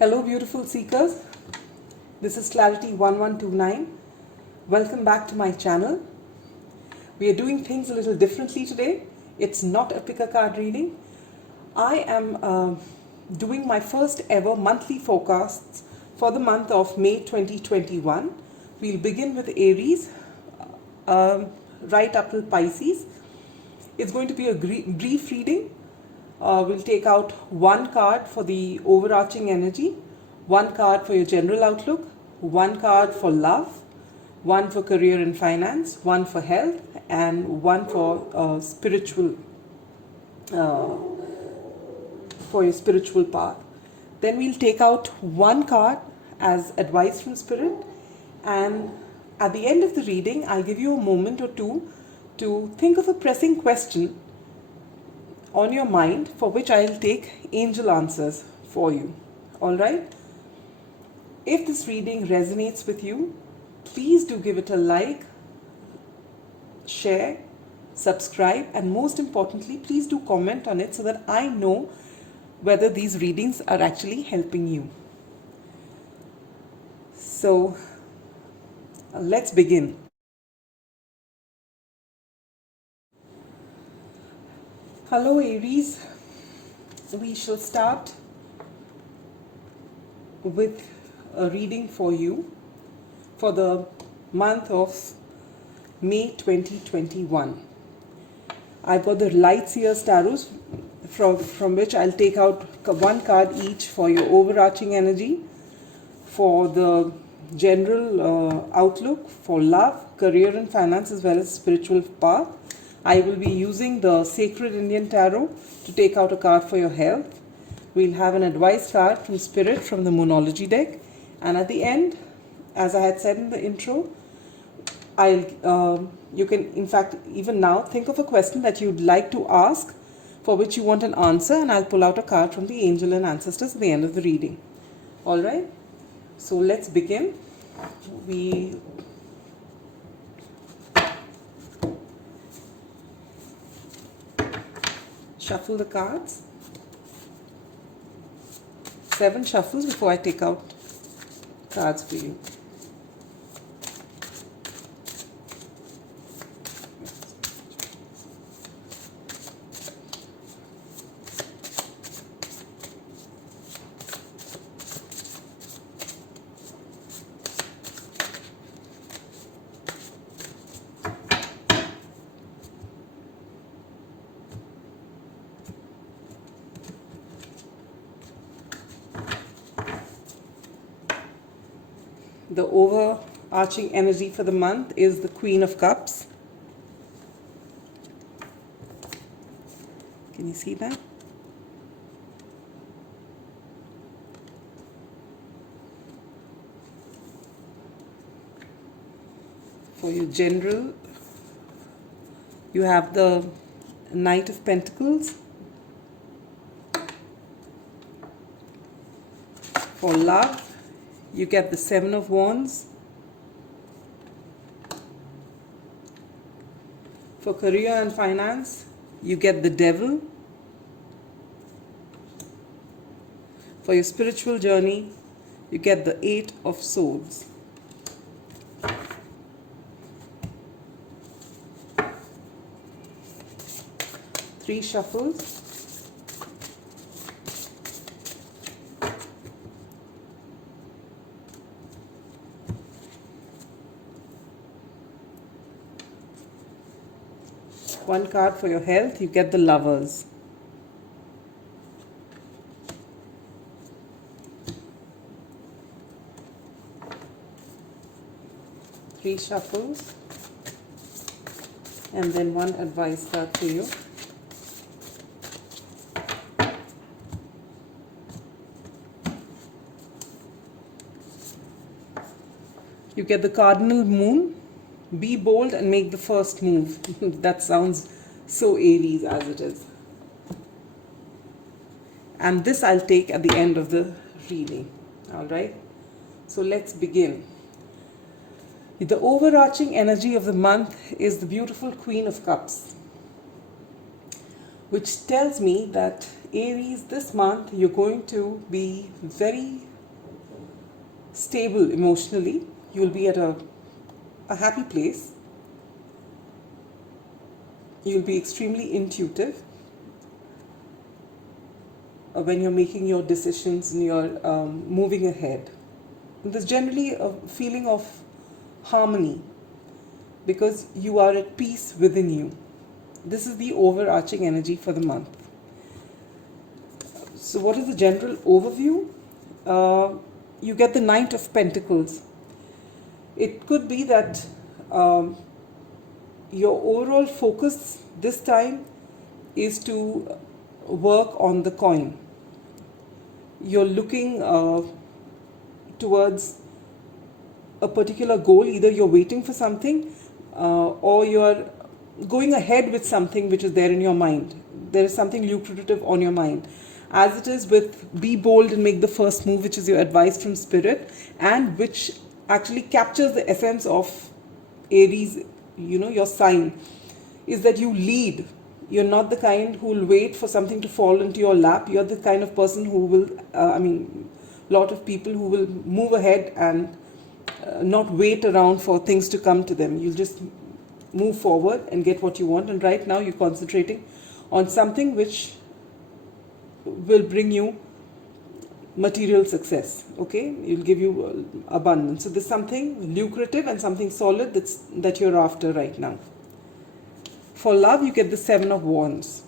Hello beautiful seekers, this is Clarity 1129. Welcome back to my channel. We are doing things a little differently today. It's not a pick a card reading. I am doing my first ever monthly forecasts for the month of May 2021. We'll begin with Aries, right up till Pisces. It's going to be a brief reading. We'll take out one card for the overarching energy, one card for your general outlook, one card for love, one for career and finance, one for health, and one for spiritual, for your spiritual path. Then we'll take out one card as advice from Spirit, and at the end of the reading, I'll give you a moment or two to think of a pressing question on your mind for which I'll take angel answers for you. Alright? If this reading resonates with you, please do give it a like, share, subscribe, and most importantly, please do comment on it so that I know whether these readings are actually helping you. So, let's begin. Hello Aries, we shall start with a reading for you for the month of May 2021. I've got the Light Seers Tarots from which I'll take out one card each for your overarching energy, for the general outlook, for love, career and finance, as well as spiritual path. I will be using the Sacred Indian Tarot to take out a card for your health. We'll have an advice card from Spirit from the Moonology deck. And at the end, as I had said in the intro, you can in fact even now think of a question that you'd like to ask for which you want an answer, and I'll pull out a card from the angel and ancestors at the end of the reading. Alright, so let's begin. We shuffle the cards. 7 shuffles before I take out cards for you. The overarching energy for the month is the Queen of Cups. Can you see that? For your general, you have the Knight of Pentacles. For love, you get the 7 of Wands. For career and finance, you get the Devil. For your spiritual journey, you get the 8 of Swords. Three shuffles. One card for your health, you get the Lovers. Three shuffles. And then one advice card for you. You get the Cardinal Moon. Be bold and make the first move. That sounds so Aries as it is. And this I'll take at the end of the reading. Alright? So let's begin. The overarching energy of the month is the beautiful Queen of Cups, which tells me that Aries, this month you're going to be very stable emotionally. You'll be at a happy place. You'll be extremely intuitive when you're making your decisions and you're moving ahead. And there's generally a feeling of harmony because you are at peace within you. This is the overarching energy for the month. So what is the general overview? You get the Knight of Pentacles. It could be that your overall focus this time is to work on the coin. You're looking towards a particular goal. Either you're waiting for something or you're going ahead with something which is there in your mind. There is something lucrative on your mind. As it is with be bold and make the first move, which is your advice from Spirit, and which actually captures the essence of Aries, your sign, is that you lead. You're not the kind who will wait for something to fall into your lap. You're the kind of person who will, lot of people who will move ahead and not wait around for things to come to them. You'll just move forward and get what you want. And right now you're concentrating on something which will bring you material success. Okay, it'll give you abundance. So there's something lucrative and something solid that you're after right now. For love, you get the Seven of Wands.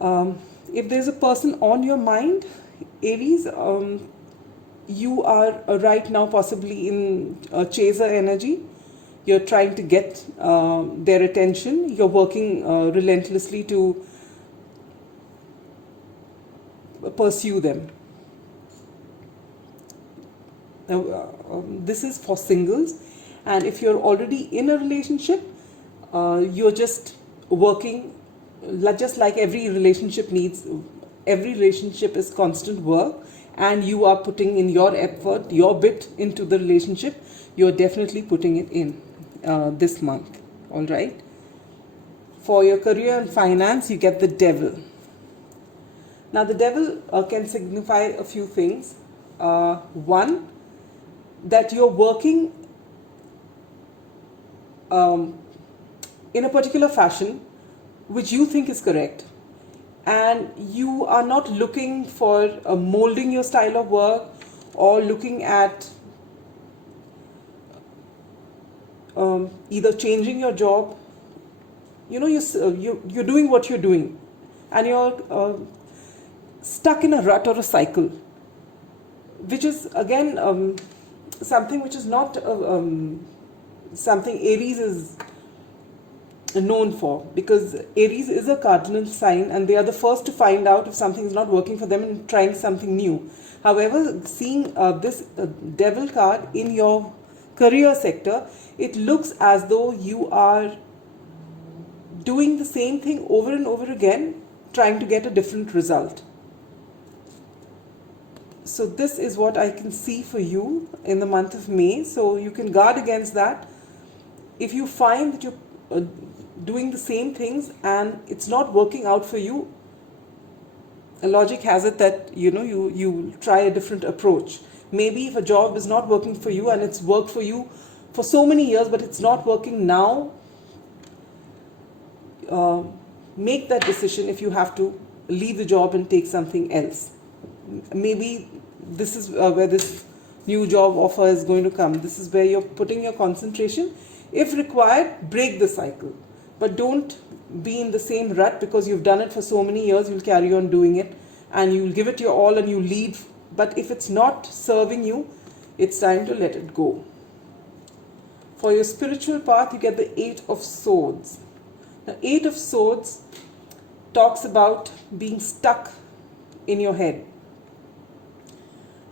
If there's a person on your mind, Aries, you are right now possibly in a chaser energy. You're trying to get their attention. You're working relentlessly to pursue them. Now, this is for singles, and if you're already in a relationship, you're just working, just like every relationship needs. Every relationship is constant work, and you are putting in your effort, your bit into the relationship. You're definitely putting it in this month. All right. For your career and finance, you get the Devil. Now, the Devil can signify a few things. One, that you're working in a particular fashion which you think is correct, and you are not looking for molding your style of work or looking at either changing your job. You're doing what you're doing, and you're stuck in a rut or a cycle, which is again something which is not something Aries is known for, because Aries is a cardinal sign and they are the first to find out if something is not working for them and trying something new. However, seeing this Devil card in your career sector, it looks as though you are doing the same thing over and over again, trying to get a different result. So this is what I can see for you in the month of May. So you can guard against that. If you find that you're doing the same things and it's not working out for you, logic has it that you try a different approach. Maybe if a job is not working for you and it's worked for you for so many years but it's not working now, make that decision if you have to leave the job and take something else. Maybe this is where this new job offer is going to come. This is where you're putting your concentration. If required, break the cycle. But don't be in the same rut because you've done it for so many years. You'll carry on doing it and you'll give it your all and you leave. But if it's not serving you, it's time to let it go. For your spiritual path, you get the Eight of Swords. The Eight of Swords talks about being stuck in your head,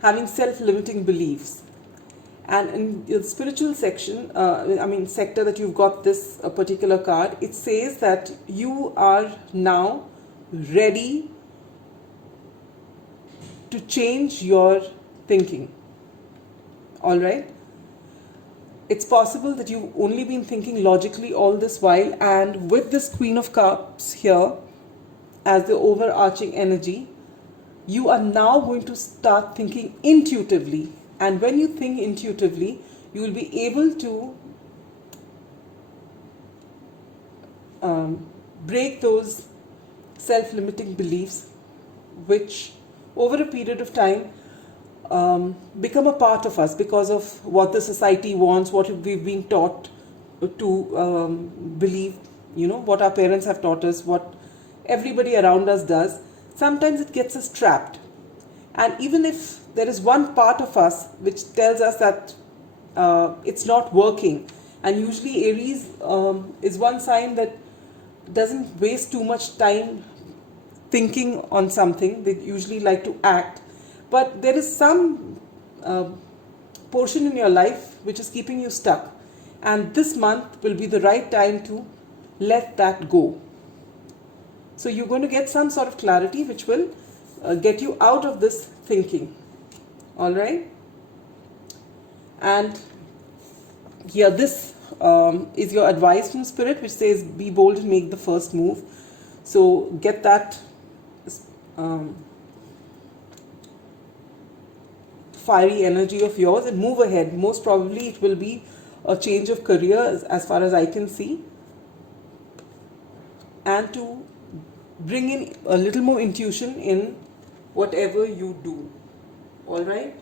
having self-limiting beliefs. And in the spiritual section, sector that you've got this particular card, it says that you are now ready to change your thinking. All right? It's possible that you've only been thinking logically all this while, and with this Queen of Cups here as the overarching energy, you are now going to start thinking intuitively. And when you think intuitively, you will be able to break those self-limiting beliefs which over a period of time become a part of us because of what the society wants, what we've been taught to believe, what our parents have taught us, what everybody around us does. Sometimes it gets us trapped. And even if there is one part of us which tells us that it's not working, and usually Aries is one sign that doesn't waste too much time thinking on something. They usually like to act. But there is some portion in your life which is keeping you stuck. And this month will be the right time to let that go. So you're going to get some sort of clarity which will get you out of this thinking. All right? And here, this is your advice from Spirit, which says, be bold and make the first move. So get that fiery energy of yours and move ahead. Most probably it will be a change of career as far as I can see. And to bring in a little more intuition in whatever you do. All right?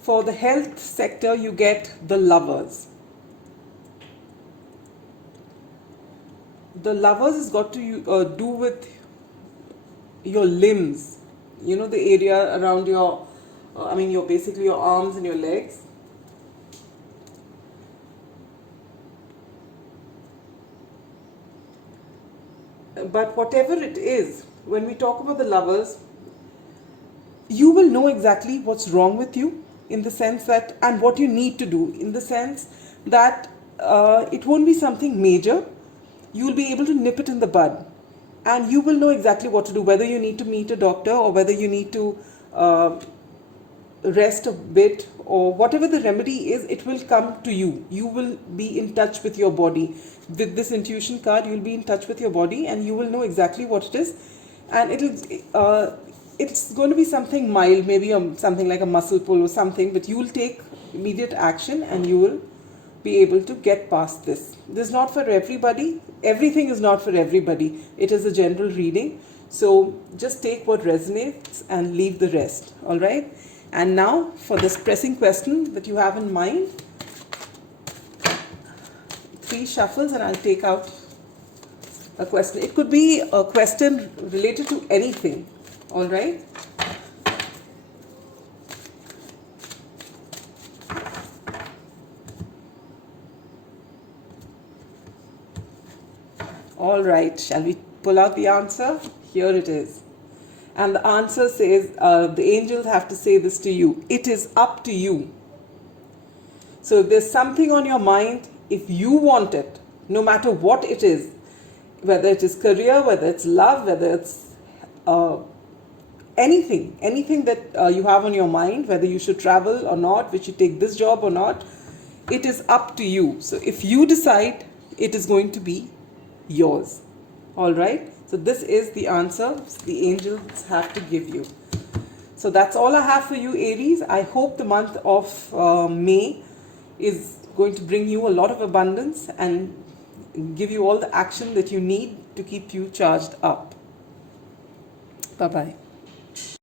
For the health sector, you get the Lovers. The Lovers has got to do with your limbs, the area around your, basically your arms and your legs. But whatever it is, when we talk about the Lovers, you will know exactly what's wrong with you, in the sense that, and what you need to do, in the sense that it won't be something major. You will be able to nip it in the bud, and you will know exactly what to do, whether you need to meet a doctor or whether you need to rest a bit, or whatever the remedy is, it will come to you. You will be in touch with your body. With this intuition card, you will be in touch with your body and you will know exactly what it is. And it's going to be something mild, maybe something like a muscle pull or something, but you will take immediate action and you will be able to get past this. This is not for everybody. Everything is not for everybody. It is a general reading. So just take what resonates and leave the rest. All right? And now for this pressing question that you have in mind, 3 shuffles and I'll take out a question. It could be a question related to anything. All right? All right, shall we pull out the answer? Here it is. And the answer says, the angels have to say this to you. It is up to you. So if there's something on your mind, if you want it, no matter what it is, whether it is career, whether it's love, whether it's anything that you have on your mind, whether you should travel or not, which you take this job or not, it is up to you. So if you decide, it is going to be yours. All right? So this is the answer the angels have to give you. So that's all I have for you, Aries. I hope the month of May is going to bring you a lot of abundance and give you all the action that you need to keep you charged up. Bye-bye.